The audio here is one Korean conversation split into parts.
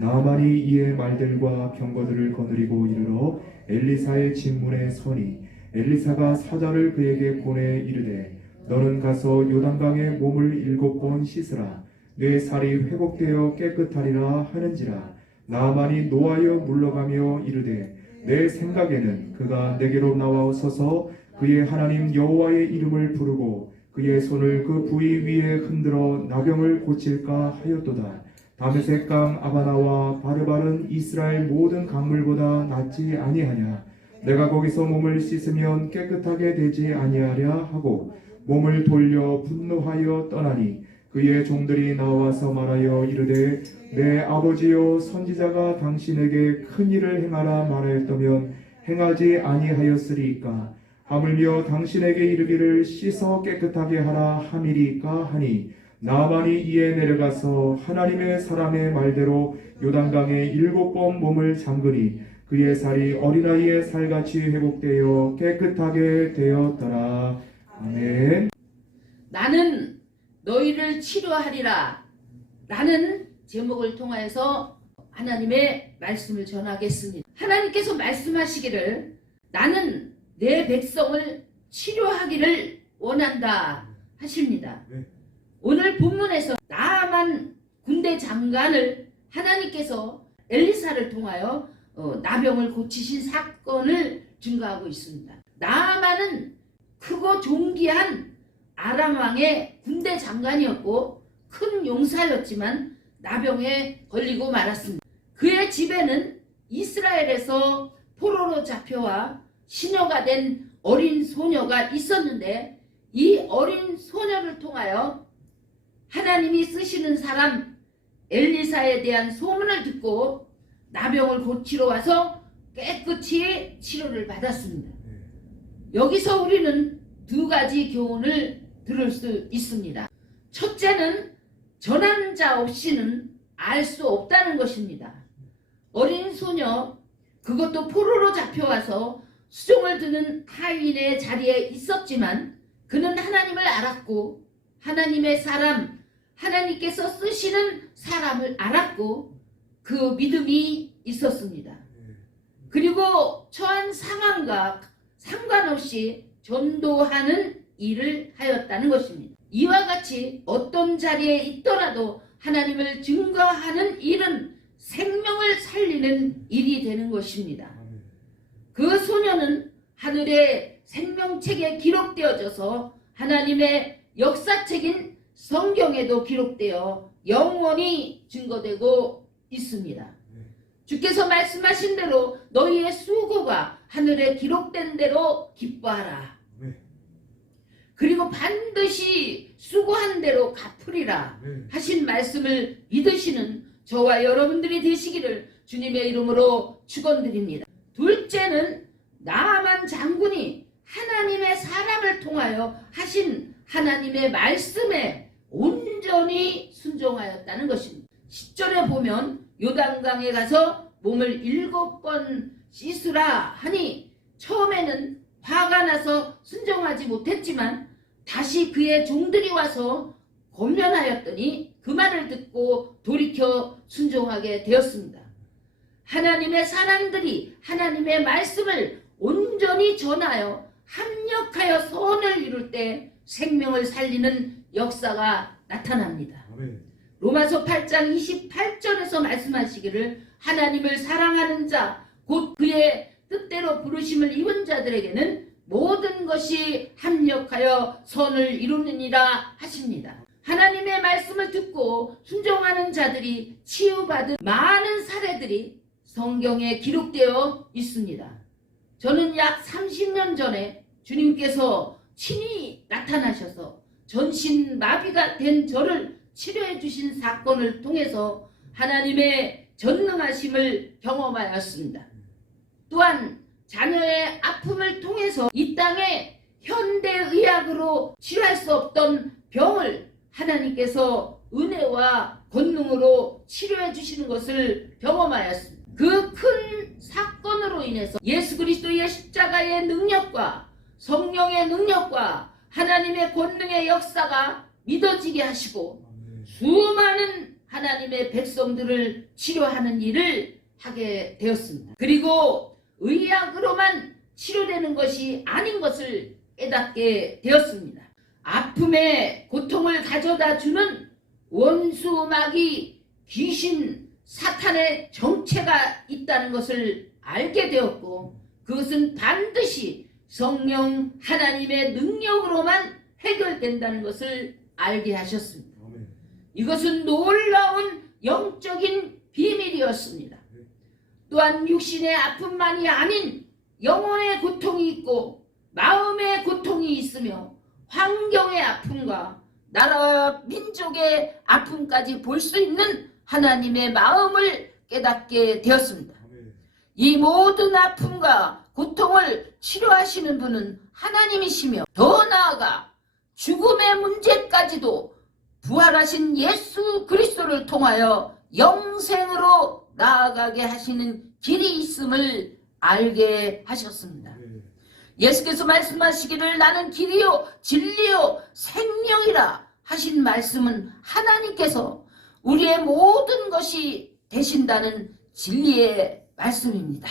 나아만이 이에 말들과 경고들을 거느리고 이르러 엘리사의 진문에 서니 엘리사가 사자를 그에게 보내 이르되 너는 가서 요단강에 몸을 7번 씻으라. 내 살이 회복되어 깨끗하리라 하는지라. 나아만이 노하여 물러가며 이르되 내 생각에는 그가 내게로 나와 서서 그의 하나님 여호와의 이름을 부르고 그의 손을 그 부위 위에 흔들어 나병을 고칠까 하였도다. 다메섹강 아바나와 바르바른 이스라엘 모든 강물보다 낫지 아니하냐. 내가 거기서 몸을 씻으면 깨끗하게 되지 아니하랴 하고 몸을 돌려 분노하여 떠나니 그의 종들이 나와서 말하여 이르되 내 아버지여 선지자가 당신에게 큰 일을 행하라 말하였다면 행하지 아니하였으리이까. 하물며 당신에게 이르기를 씻어 깨끗하게 하라 함이리까 하니 나아만이 이에 내려가서 하나님의 사람의 말대로 요단강에 7번 몸을 잠그니 그의 살이 어린아이의 살같이 회복되어 깨끗하게 되었더라. 아멘. 나는 너희를 치료하리라 라는 제목을 통하여서 하나님의 말씀을 전하겠습니다. 하나님께서 말씀하시기를 나는 내 백성을 치료하기를 원한다 하십니다. 오늘 본문에서 나아만 군대 장관을 하나님께서 엘리사를 통하여 나병을 고치신 사건을 증거하고 있습니다. 나아만은 크고 존귀한 아람 왕의 군대 장관이었고 큰 용사였지만 나병에 걸리고 말았습니다. 그의 집에는 이스라엘에서 포로로 잡혀와 시녀가 된 어린 소녀가 있었는데 이 어린 소녀를 통하여 하나님이 쓰시는 사람 엘리사에 대한 소문을 듣고 나병을 고치러 와서 깨끗이 치료를 받았습니다. 여기서 우리는 두 가지 교훈을 들을 수 있습니다. 첫째는 전한 자 없이는 알 수 없다는 것입니다. 어린 소녀, 그것도 포로로 잡혀와서 수종을 드는 하인의 자리에 있었지만 그는 하나님을 알았고 하나님의 사람, 하나님께서 쓰시는 사람을 알았고 그 믿음이 있었습니다. 그리고 처한 상황과 상관없이 전도하는 일을 하였다는 것입니다. 이와 같이 어떤 자리에 있더라도 하나님을 증거하는 일은 생명을 살리는 일이 되는 것입니다. 그 소녀는 하늘의 생명책에 기록되어져서 하나님의 역사책인 성경에도 기록되어 영원히 증거되고 있습니다. 주께서 말씀하신 대로 너희의 수고가 하늘에 기록된 대로 기뻐하라. 그리고 반드시 수고한 대로 갚으리라 하신 말씀을 믿으시는 저와 여러분들이 되시기를 주님의 이름으로 축원드립니다. 둘째는 나아만 장군이 하나님의 사람을 통하여 하신 하나님의 말씀에 온전히 순종하였다는 것입니다. 10절에 보면 요단강에 가서 몸을 7번 씻으라 하니 처음에는 화가 나서 순종하지 못했지만 다시 그의 종들이 와서 권면하였더니 그 말을 듣고 돌이켜 순종하게 되었습니다. 하나님의 사람들이 하나님의 말씀을 온전히 전하여 합력하여 선을 이룰 때 생명을 살리는 역사가 나타납니다. 로마서 8장 28절에서 말씀하시기를 하나님을 사랑하는 자 곧 그의 뜻대로 부르심을 입은 자들에게는 모든 것이 합력하여 선을 이루느니라 하십니다. 하나님의 말씀을 듣고 순종하는 자들이 치유받은 많은 사례들이 성경에 기록되어 있습니다. 저는 약 30년 전에 주님께서 친히 나타나셔서 전신마비가 된 저를 치료해 주신 사건을 통해서 하나님의 전능하심을 경험하였습니다. 또한 자녀의 아픔을 통해서 이 땅에 현대의학으로 치료할 수 없던 병을 하나님께서 은혜와 권능으로 치료해 주시는 것을 경험하였습니다. 그 큰 사건으로 인해서 예수 그리스도의 십자가의 능력과 성령의 능력과 하나님의 권능의 역사가 믿어지게 하시고 수많은 하나님의 백성들을 치료하는 일을 하게 되었습니다. 그리고 의학으로만 치료되는 것이 아닌 것을 깨닫게 되었습니다. 아픔의 고통을 가져다 주는 원수 마귀 귀신 사탄의 정체가 있다는 것을 알게 되었고, 그것은 반드시 성령 하나님의 능력으로만 해결된다는 것을 알게 하셨습니다. 이것은 놀라운 영적인 비밀이었습니다. 또한 육신의 아픔만이 아닌 영혼의 고통이 있고 마음의 고통이 있으며 환경의 아픔과 나라 민족의 아픔까지 볼 수 있는 하나님의 마음을 깨닫게 되었습니다. 이 모든 아픔과 고통을 치료하시는 분은 하나님이시며, 더 나아가 죽음의 문제까지도 부활하신 예수 그리스도를 통하여 영생으로 나아가게 하시는 길이 있음을 알게 하셨습니다. 예수께서 말씀하시기를 나는 길이요 진리요 생명이라 하신 말씀은 하나님께서 우리의 모든 것이 되신다는 진리의 말씀입니다.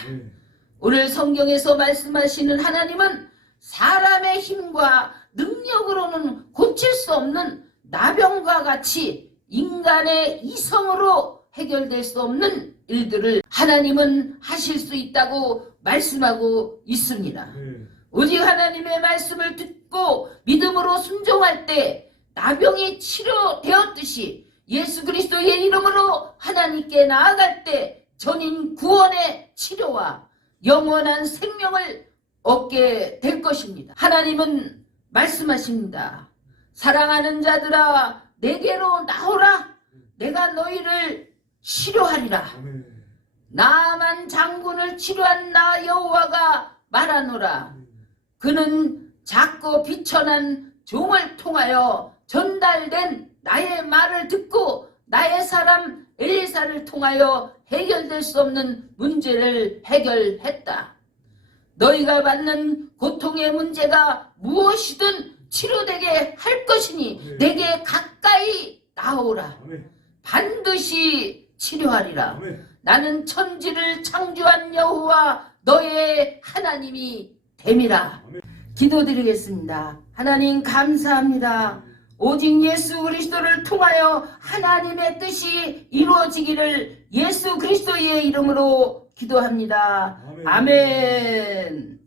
오늘 성경에서 말씀하시는 하나님은 사람의 힘과 능력으로는 고칠 수 없는 나병과 같이 인간의 이성으로 해결될 수 없는 일들을 하나님은 하실 수 있다고 말씀하고 있습니다. 오직 하나님의 말씀을 듣고 믿음으로 순종할 때 나병이 치료되었듯이 예수 그리스도의 이름으로 하나님께 나아갈 때 전인 구원의 치료와 영원한 생명을 얻게 될 것입니다. 하나님은 말씀하십니다. 사랑하는 자들아 내게로 나오라. 내가 너희를 치료하리라. 나만 장군을 치료한 나 여호와가 말하노라. 그는 작고 비천한 종을 통하여 전달된 나의 말을 듣고 나의 사람 엘리사를 통하여 해결될 수 없는 문제를 해결했다. 너희가 받는 고통의 문제가 무엇이든 치료되게 할 것이니 내게 가까이 나오라. 반드시 치료하리라. 나는 천지를 창조한 여호와 너의 하나님이 됨이라. 기도드리겠습니다. 하나님 감사합니다. 오직 예수 그리스도를 통하여 하나님의 뜻이 이루어지기를 예수 그리스도의 이름으로 기도합니다. 아멘.